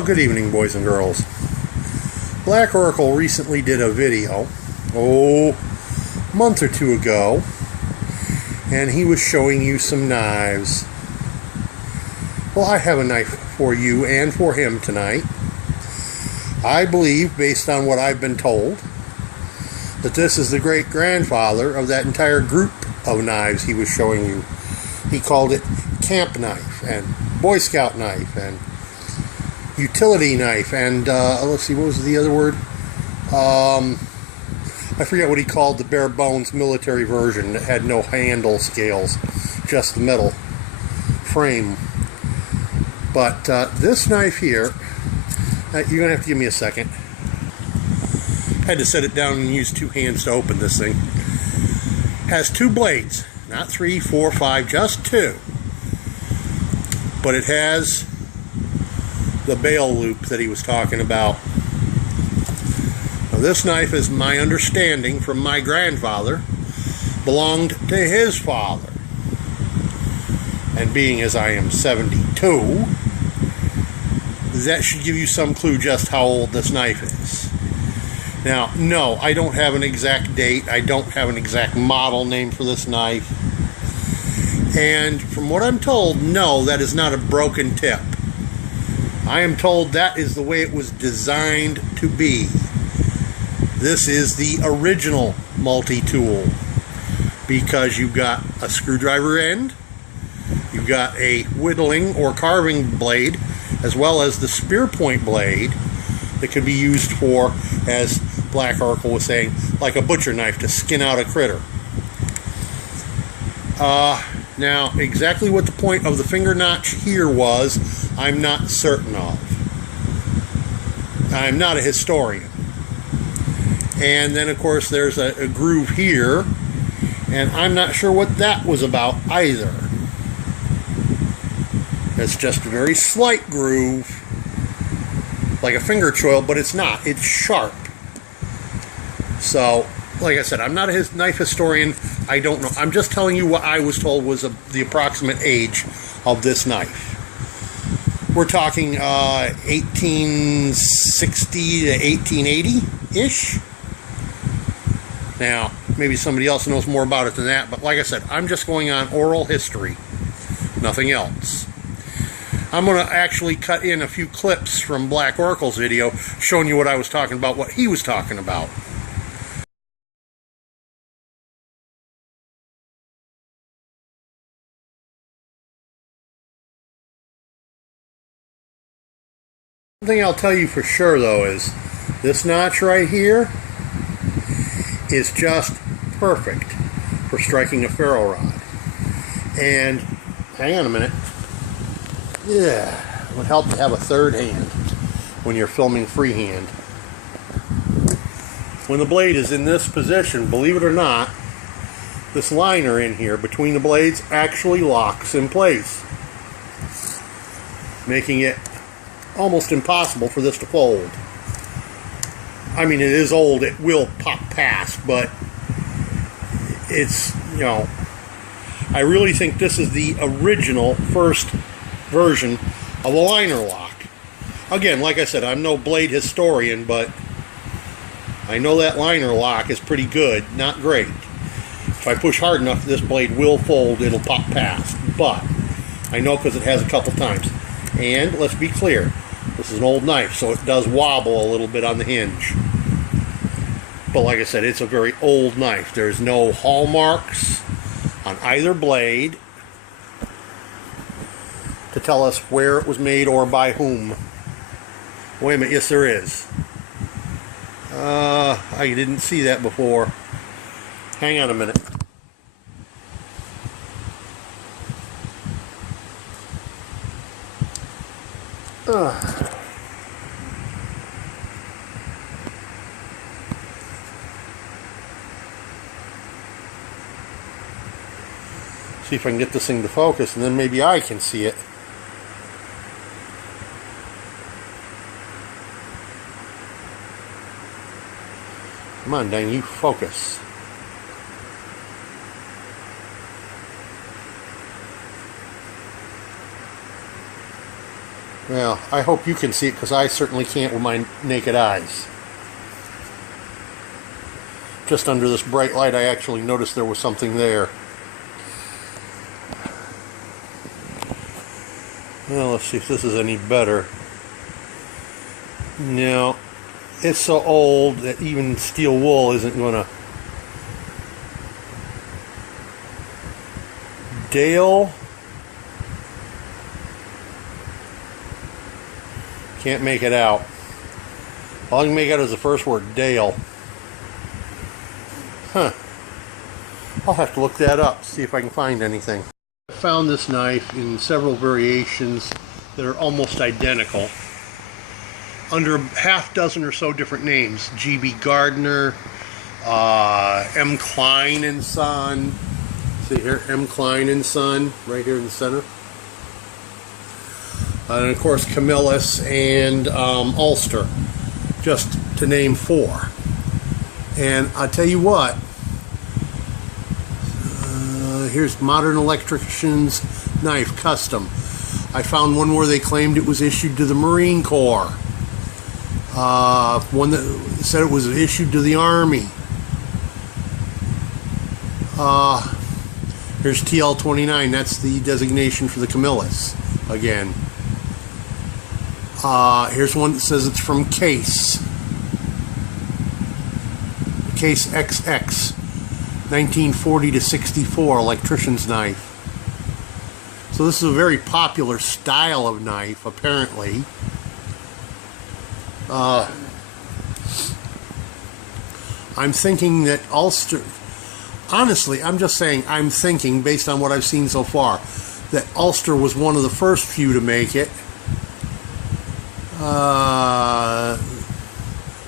Well, good evening, boys and girls. Black Oracle recently did a video, a month or two ago, and he was showing you some knives. Well, I have a knife for you and for him tonight. I believe, based on what I've been told, that this is the great-grandfather of that entire group of knives he was showing you. He called it camp knife and Boy Scout knife and utility knife and let's see, what was the other word? I forget what he called the bare bones military version that had no handle scales, just the metal frame. But this knife here, you're gonna have to give me a second. Had to set it down and use two hands to open this thing. Has two blades, not 3, 4, 5, just two. But it has the bail loop that he was talking about. Now, this knife, is my understanding from my grandfather, belonged to his father. And being as I am 72, that should give you some clue just how old this knife is. Now, no, I don't have an exact date. I don't have an exact model name for this knife. And from what I'm told, no, that is not a broken tip. I am told that is the way it was designed to be. This is the original multi-tool, because you've got a screwdriver end, you've got a whittling or carving blade, as well as the spear point blade that can be used for, as Black Oracle was saying, like a butcher knife to skin out a critter. Now, exactly what the point of the finger notch here was, I'm not certain of. I'm not a historian. And then, of course, there's a groove here, and I'm not sure what that was about either. It's just a very slight groove, like a finger choil, but it's not. It's sharp. So, like I said, I'm not a knife historian. I don't know. I'm just telling you what I was told was the approximate age of this knife. We're talking 1860 to 1880-ish. Now, maybe somebody else knows more about it than that, but like I said, I'm just going on oral history, nothing else. I'm going to actually cut in a few clips from Black Oracle's video showing you what I was talking about, what he was talking about. One thing I'll tell you for sure, though, is this notch right here is just perfect for striking a ferro rod. And hang on a minute. Yeah, it would help to have a third hand when you're filming freehand. When the blade is in this position, believe it or not, this liner in here between the blades actually locks in place, making it almost impossible for this to fold. I mean, it is old, it will pop past, but it's, you know, I really think this is the original first version of a liner lock. Again, like I said, I'm no blade historian, but I know that liner lock is pretty good, not great. If I push hard enough, this blade will fold, it'll pop past, but I know because it has a couple times. And let's be clear, this is an old knife, so it does wobble a little bit on the hinge. But like I said, it's a very old knife. There's no hallmarks on either blade to tell us where it was made or by whom. Wait a minute, yes there is. I didn't see that before. Hang on a minute. See if I can get this thing to focus, and then maybe I can see it. Come on, dang you, focus. Well, I hope you can see it because I certainly can't with my naked eyes. Just under this bright light, I actually noticed there was something there. Well, let's see if this is any better. No, it's so old that even steel wool isn't going to. Dale. Can't make it out. All I can make out is the first word, Dale. Huh. I'll have to look that up, see if I can find anything. I found this knife in several variations that are almost identical, under half dozen or so different names. G.B. Gardner, M. Klein and Son. See here, M. Klein and Son, right here in the center. And of course Camillus and Ulster, just to name 4. And I'll tell you what, here's Modern Electrician's Knife Custom. I found one where they claimed it was issued to the Marine Corps. One that said it was issued to the Army. Here's TL29, that's the designation for the Camillus again. Here's one that says it's from Case. Case XX, 1940 to 64, electrician's knife. So this is a very popular style of knife, apparently. I'm thinking that Ulster, honestly, I'm just saying, I'm thinking, based on what I've seen so far, that Ulster was one of the first few to make it.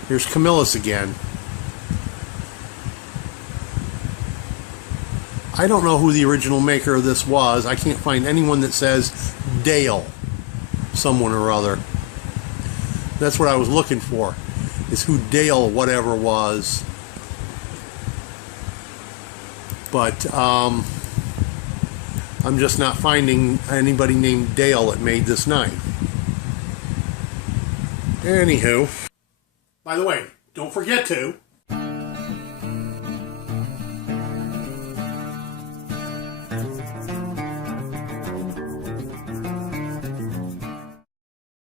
Here's Camillus again. I don't know who the original maker of this was. I can't find anyone that says Dale, someone or other. That's what I was looking for, is who Dale whatever was. But I'm just not finding anybody named Dale that made this knife. Anywho, by the way, don't forget to